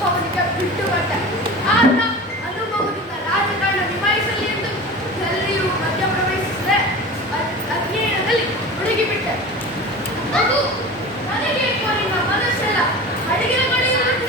ಅವನಿಗೆ ಬಿಟ್ಟು ಕೊಟ್ಟ. ಆತ ಅನುಭವದಿಂದ ರಾಜಕಾರಣ ನಿಭಾಯಿಸಲಿ ಎಂದು ಎಲ್ಲಿಯೂ ಮಧ್ಯಪ್ರವೇಶಿಸದೆ ಅಧ್ಯಯನದಲ್ಲಿ ಮುಳುಗಿಬಿಟ್ಟೆ. ಮಗು, ನನಗೆ ನಿನ್ನ ಮನಸ್ಸೆಲ್ಲ ಅಡಿಗೆ ಮನೆಯಲ್ಲಿ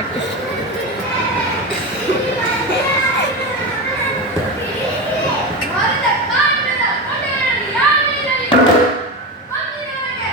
ಪ್ರಾಕ್ಟೀಸ್. ಮರದ ಕಾಂಡದ ಕಡೆಯಲ್ಲಿ ಯಾರಿರಲಿ ಮಂದಿರವರೆಗೆ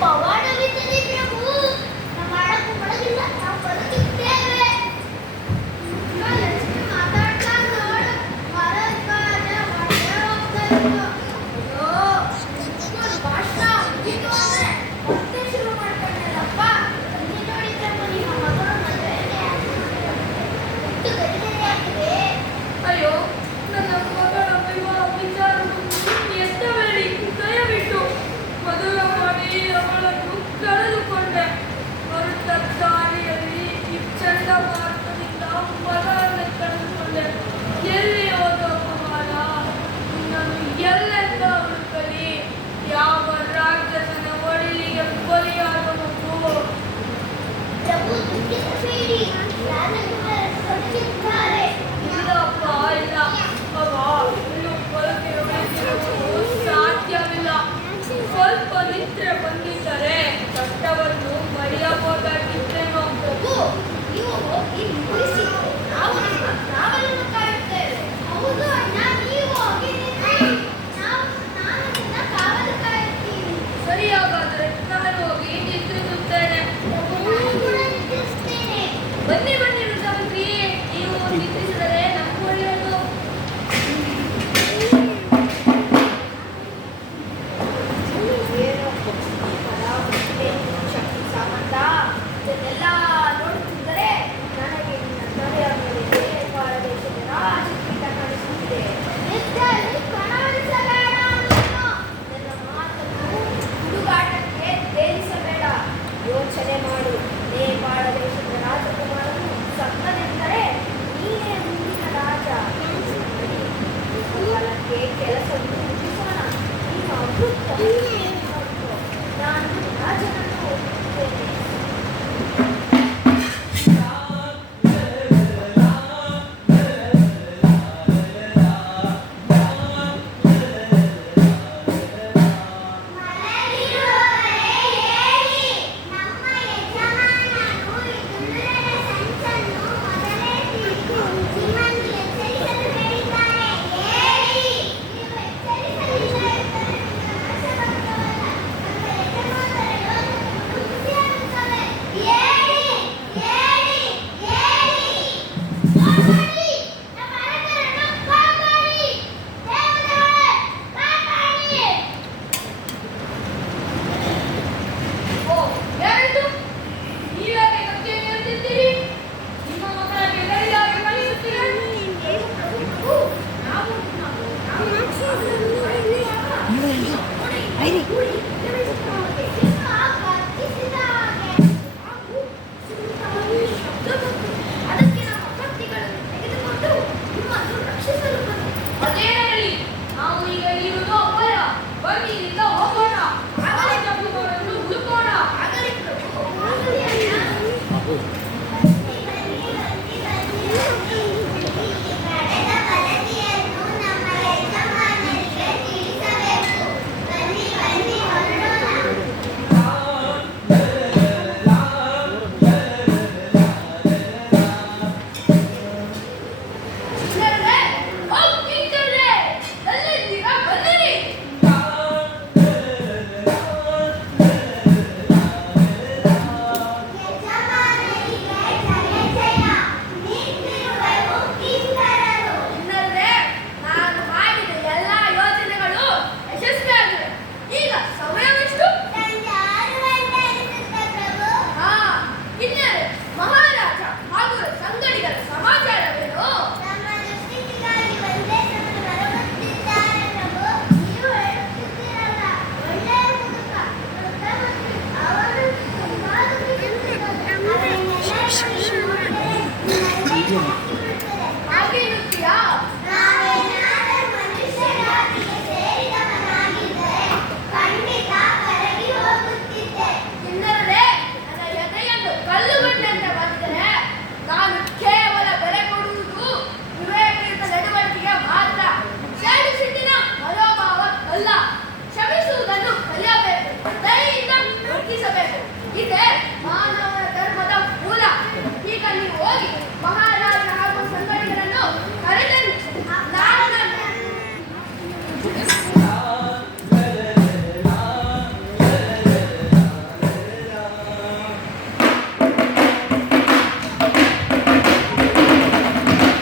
ಪವಾಡವಿದ್ದರೆ ಪ್ರಭು, ನಮ್ಮ ಮಾಡಕ್ಕೂ ಮಾಡಗಿಲ್ಲ, ನಾವು ಬದುಕುತ್ತೇವೆ. ಎಷ್ಟು ಮಾತಾಡ್ತಾ ನೋಡು, ಮರದ್ವಾದ ಹೊರಗೆ ಹೋಗ್ತಾ ಇತ್ತು. ಅಯ್ಯೋ, ಇವ್ರ ಭಾಷಣ ಮುಗೀತು ಅಂದ್ರೆ ಮತ್ತೆ ಶುರು ಮಾಡ್ಕೊಂಡಲ್ಲಪ್ಪ. ಇಲ್ಲಿ ನೋಡಿ ಪ್ರಭು, ನಿಮ್ಮ ಮಗಳು ಮದುವೆಗೆ ಎಷ್ಟು ಗಡಿಬಿಡಿ ಆಗಿದೆ. ಅಯ್ಯೋ, ನನ್ನ ಮಗಳ ವಿವಾಹ ವಿಚಾರವನ್ನು ಎತ್ತಬೇಡಿ, ದಯವಿಟ್ಟು ಮದುವೆ ಮಾಡಿ ಅವಳನ್ನು ಕಳೆದುಕೊಂಡೆ. ಹೊರಟ ದಾರಿಯಲ್ಲಿ ಈ ಚಂಡಮಾರುತದಿಂದ ಮಗಳನ್ನು ಕಳೆದುಕೊಂಡೆ. ಎಲ್ಲಿ ಹೋದ ಕುಮಾರ, ನಾನು ಎಲ್ಲೆಂದ ಹುಡುಕಲಿ? ಯಾವ ರಾಕ್ಷಸನ ಒಳಿಲಿಗೆ ಬಲಿಯಾಗಬಹುದು? ಪ್ರಭು, ದುಃಖಿಸಬೇಡಿ, ಯಾರನ್ನು ಕಳುಹಿಸುತ್ತಾರೆ. ಇಲ್ಲಪ್ಪ, ಇಲ್ಲ. ಅವ ಇನ್ನು ಬದುಕಿರುವುದು ಸಾಧ್ಯವಿಲ್ಲ. ಸ್ವಲ್ಪ ನಿದ್ರೆ ಬಂದಿದ್ದರೆ ಕಷ್ಟವನ್ನು ಮರೆಯಬಹುದಾಗಿದ್ದೇನೋ. ಪ್ರಭು, ನೀವು ಹೋಗಿ ಮುಗಿಸಿ, ನಾವು ನಿಮ್ಮ ಕಾವಲನ್ನು ಕಾಯುತ್ತೇವೆ. ಹೌದು ಅಣ್ಣ, ನೀವು ಹೋಗಿ ನಿಲ್ಲಿ. ನಾನು ನಿನ್ನ ಕಾವಲು ಕಾಯುತ್ತೀನಿ. ಸರಿ, ಹಾಗಾದರೆ ನಾನು ಹೋಗಿ ನಿದ್ರಿಸುತ್ತೇನೆ. ಪ್ರಭು, ನಾನು ಕೂಡ ನಿದ್ರಿಸುತ್ತೇನೆ. ಬನ್ನಿ. ಹಾಗೇನುತ್ತೀಯಾ? ನಾವೇನಾದರೂ ಮನುಷ್ಯ ಜಾತಿಗೆ ಸೇರಿದವನಾಗಿದ್ದರೆ ಖಂಡಿತ ಕರಗಿ ಹೋಗುತ್ತಿದ್ದೆ. ಇನ್ನೊಂದೇ ನನ್ನ ಎದೆಯನ್ನು ಕಲ್ಲು ಬಂಡೆಯಂತೆ ಬಂದರೆ ನಾನು ಕೇವಲ ಬೆಲೆ ಕೊಡುವುದು ವಿವೇಕಯುತ ನಡವಳಿಕೆಗೆ ಮಾತ್ರ. ಸೇಡು ಸಿಟ್ಟಿನ ಮನೋಭಾವ ಅಲ್ಲ. ಕ್ಷಮಿಸುವುದನ್ನು ಕಲಿಯಬೇಕು, ದಯೆಯಿಂದ ವರ್ತಿಸಬೇಕು. ಇದೇ ಮಾನವನ ಧರ್ಮದ ಮೂಲ. ಈಗ ನೀವು ಹೋಗಿ ಮಹಾರಾಜ ಹಾಗೂ ಸಂಗಡಿಗರನ್ನು ಕರೆತನ್ನಿ. ನಾನು ನನ್ನ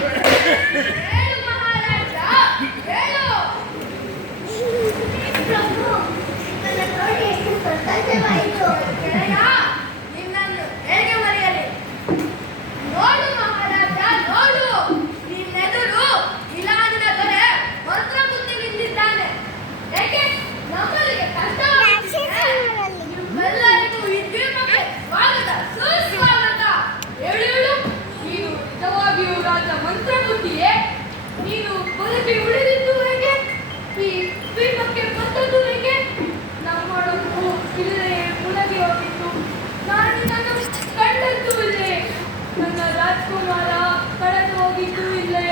ಹೇಳು ಮಹಾರಾಜ, ಹೇಳು. ಪ್ರಭು, ನನ್ನ ನೋಡಿ ಎಷ್ಟು ಸಂತೋಷವಾಯಿತು. ಗೆಳೆಯ, ನಿನ್ನನ್ನು ಹೇಗೆ ಮರೆಯಲಿ? ನೋಡು ಮಹಾರಾಜ, ನೋಡು. ನಿನ್ನೆದುರು ಇಲಾನಿನ ದೊರೆ ಮಂತ್ರಬುದ್ಧಿ ನಿಂತಿದ್ದಾನೆ. ಏಕೆ ನಮ್ಮಲ್ಲಿಗೆ ಕಷ್ಟವಾಗುತ್ತಿದೆ? ನಿಮ್ಮೆಲ್ಲರಿಗೂ ಈ ದ್ವೀಪಕ್ಕೆ ಸ್ವಾಗತ, ಸುಸ್ವಾಗತ. ಹೇಳು ಹೇಳು, ನೀನು ನಿಜವಾಗಿಯೂ ರಾಜ ಮಂತ್ರಬುದ್ಧಿಯೇ? ನೀನು ಬದುಕಿ ಉಳಿದಿದ್ದು ಹೇಗೆ? ಈ ದ್ವೀಪಕ್ಕೆ ಬಂದದ್ದು ಹೇಗೆ? ನಮ್ಮೊಳಗೂ ಇಲ್ಲೇ ಮುಳಗಿ ಹೋಗಿತ್ತು. ನಾನು ನಿನ್ನನ್ನು ಕಂಡದ್ದು ಇಲ್ಲೇ. ನನ್ನ ರಾಜ್ಕುಮಾರ ಕಳೆದು ಹೋಗಿದ್ದು ಇಲ್ಲೇ.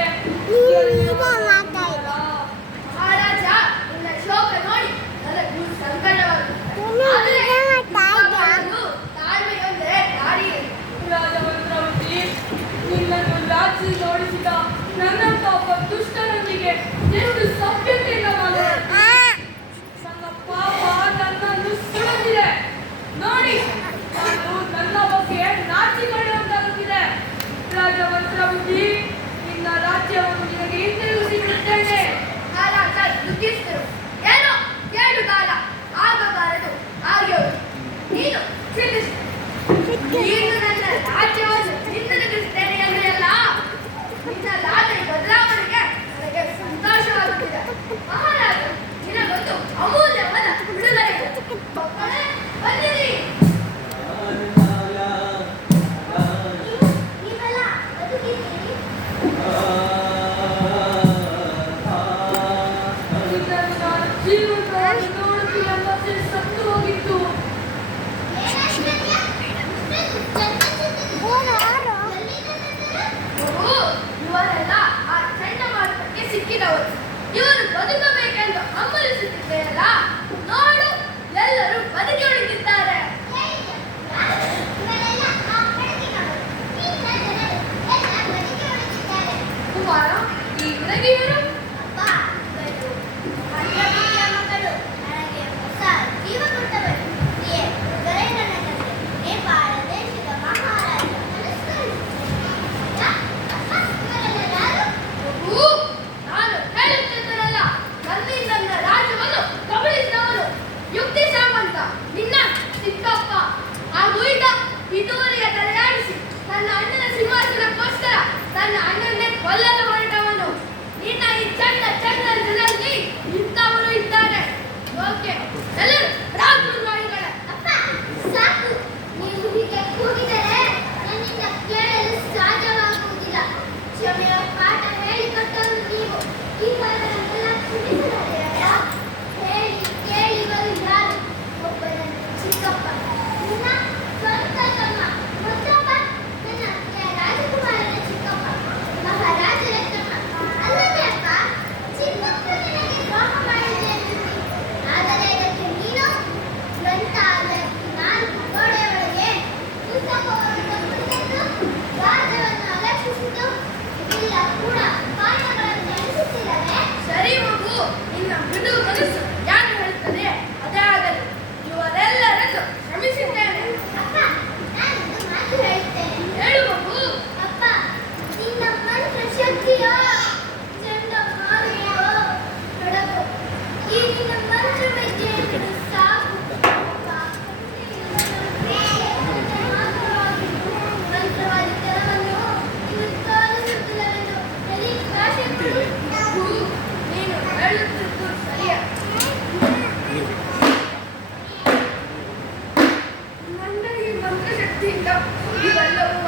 ಮಹಾರಾಜ, ನಿನ್ನ ಶೋಕ ನೋಡಿ ನನಗೂ ಸಂಕಟವಾಗುತ್ತದೆ. ಆದರೆ ಯುದ್ಧವನ್ನು ತಾಳ್ಮೆಯೊಂದೇ ದಾರಿ. ರಾಜ ಮಂತ್ರವತಿ, ನಿನ್ನನ್ನು ರಾಜ್ಯದಿಂದ ಓಡಿಸಿದ ನನ್ನಂತ ಒಬ್ಬ ದುಷ್ಟನೊಂದಿಗೆ ಎಷ್ಟು ಸಭ್ಯತೆಯಿಂದ ಮಾತನಾಡುತ್ತೀನಿ. ನನ್ನ ಪಾಪ ನನ್ನನ್ನು ಸುಳಿದಿದೆ. ನೋಡಿ, ನಾನು ನನ್ನ ಬಗ್ಗೆ ನಾಚಿಕೊಳ್ಳುವಂತಾಗುತ್ತಿದೆ. ರಾಜ ಮಂತ್ರಬುದ್ಧಿ, ನಿನ್ನ ರಾಜ್ಯವನ್ನು ನಿನಗೆ ಹಿಂತಿರುಗಿಸುತ್ತೇನೆ. ಮಹಾರಾಜ ದುಃಖಿಸಿದರು. ಏನೋ ಕೇಳುಗಾಲ ಆಗಬಾರದು, ಹಾಗೆ ಹೋಗಿ. ನೀನು ಚಿಂತಿಸು. ನೀನು ನನ್ನ ರಾಜ್ಯವನ್ನು ಹಿಂತಿರುಗಿಸುತ್ತೇನೆ ಎಂದೆಯಲ್ಲ. ನಿನ್ನ ಲಾಟರಿ ಬದಲಾವಣೆಗೆ ನನಗೆ ಸಂತೋಷವಾಗುತ್ತಿದೆ. ಮಹಾರಾಜ, ನಿನಗೊಂದು ಅಮೂಲ್ಯವಾದ ಬಿಡುಗಡೆ ಇದೆ. ಮಕ್ಕಳೇ, ಬನ್ನಿರಿ. ನೀವೆಲ್ಲ ಬದುಕಿದ್ದೀರಿ? ನಿನ್ನನ್ನು ನಾನು ಜೀವಂತವಾಗಿ ನೋಡುತ್ತಿಲ್ಲ ಎಂಬ ಸತ್ತು ಹೋಗಿತ್ತು. ಏನಾಶ್ಚರ್ಯ? ಇಷ್ಟೊಂದು ಎಲ್ಲಿಂದ ಓ, ಇವರೆಲ್ಲ ಆ ಚಂಡಮಾರುತಕ್ಕೆ ಸಿಕ್ಕಿದವರು. ಇವರು ಬದುಕಬೇಕೆಂದು ಹಂಬಲಿಸುತ್ತಿದ್ದೆಯಲ್ಲ, ನೋಡು, ಎಲ್ಲರೂ ಬದುಕಿ ಉಳಿದಿದ್ದಾರೆ. ಇವರೆಲ್ಲ ಆ ಬೆಳಕಿನವರು. ಈಗ ಜನರು ಎಲ್ಲ ಬದುಕಿ ಉಳಿದಿದ್ದಾರೆ. ಕುಮಾರ, ಈ ಹುಡುಗಿಯರು ಅಪ್ಪ, ಇವರು ಮಂತ್ರಬುದ್ಧಿಯ ಮಕ್ಕಳು. ನನಗೆ ಹೊಸ ಜೀವ ಕೊಟ್ಟವರು. ಪ್ರಿಯೆ, ದೊರೆ ನನ್ನ ತಂದೆ. ನೇಪಾಳ ದೇಶದ ಮಹಾರಾಜ ಅಪ್ಪ, ಇವರೆಲ್ಲ ಯಾರು? ಓ, ನಾನು ಹೇಳುತ್ತಿದ್ದನಲ್ಲ, ನನ್ನಿಂದ ನನ್ನ ರಾಜ್ಯವನ್ನು ಕಬಳಿಸಿದವನು ಯುಕ್ತಿ ಸಾಮಂತ, ನಿನ್ನ ಚಿಕ್ಕಪ್ಪ. ಹಾಗೂ ಇದುವರೆಗೆ ತಲೆಯಾಡಿಸಿ ನನ್ನ ಅಣ್ಣನ ಸಿಂಹಾಸನಕ್ಕೋಸ್ಕರ ನನ್ನ ಅಣ್ಣನ್ನೇ ಕೊಲ್ಲಲು ಹೊರಟವನು. ನಿನ್ನ ಈ ಚಂದ ಜನರಲ್ಲಿ ಇಂಥವರು ಇದ್ದಾರೆ. ಓಕೆ, ಎಲ್ಲರೂ ರಾಜರುಗಳೇ. ಅಪ್ಪ, ಸಾಕು. ನೀವು ಹೀಗೆ ಕೂಗಿದರೆ ನನ್ನಿಂದ ಕೇಳಲು ಸಾಧ್ಯವಾಗುವುದಿಲ್ಲ. ಕ್ಷಮೆಯ ಪಾಠ ಹೇಳಿಕೊಟ್ಟವರು ನೀವು. ಈಗ ಅದನ್ನೆಲ್ಲ ಕ್ಷಮಿಸಲಾರೆಯಾ? ಹೇಳಿ ಕೇಳಿಗಳು ಯಾರು? ಒಬ್ಬ ನನ್ನ ಚಿಕ್ಕಪ್ಪ, ನನ್ನ ಸ್ವಂತ ತಮ್ಮ ಮುದ್ದಪ್ಪ, ನನ್ನ ರಾಜಕುಮಾರನ ಚಿಕ್ಕಪ್ಪ, ಮಹಾರಾಜರ ತಮ್ಮ. ಅಲ್ಲವೇ ಅಪ್ಪ, ಚಿಕ್ಕಪ್ಪ ನಿನಗೆ ದ್ರೋಹ ಮಾಡಿದೆ ಎನ್ನುತ್ತಿ. ಆದರೆ ಇದಕ್ಕೆ ನೀನು ಗ್ರಂಥಾಲಯ ನಾಲ್ಕು ಗೋಡೆಯೊಳಗೆ ಪುಸ್ತಕವನ್ನು ತಪ್ಪಿಸಿದ್ದು, ರಾಜ್ಯವನ್ನು ಅಲಕ್ಷಿಸಿದ್ದು, ಇದೆಲ್ಲ ಕೂಡ ಕಾರಣಗಳನ್ನು ಎಣಿಸುತ್ತಿಲ್ಲವೇ? ಸರಿ ಮಗು, ನಿನ್ನ ಮೃದು ಮನಸ್ಸು ಯಾರು ಹೇಳ್ತದೆ ಅದೇ ಆಗಲಿ. ಇವರೆಲ್ಲರನ್ನು ಕ್ಷಮಿಸಿದ್ದೇನೆ. ಅಪ್ಪ, ನಾನೊಂದು ಮಾತು ಹೇಳುತ್ತೇನೆ. ಹೇಳು ಮಗು. ಅಪ್ಪ, ನಿನ್ನ ಮಂತ್ರ ಶಕ್ತಿಯೋ ಚಂಡಮಾರುತವೋ ಬೆಳಕು, ಈ ನಿನ್ನ ಮಂತ್ರ ವಿದ್ಯೆಯನ್ನು ಸಾಕು. ಅಪ್ಪ, ಮಂತ್ರವಾದ ಕೆಲವನ್ನು ನೀವು ತೋರಿಸುತ್ತಿಲ್ಲವೆಂದು ನನಗೆ ಕಾಶಿ ಮಗು, ನೀನು ಹೇಳುತ್ತಿದ್ದು ಸರಿಯ. ನನ್ನ ಈ ಮಂತ್ರಶಕ್ತಿಯಿಂದ ಇವೆಲ್ಲವೂ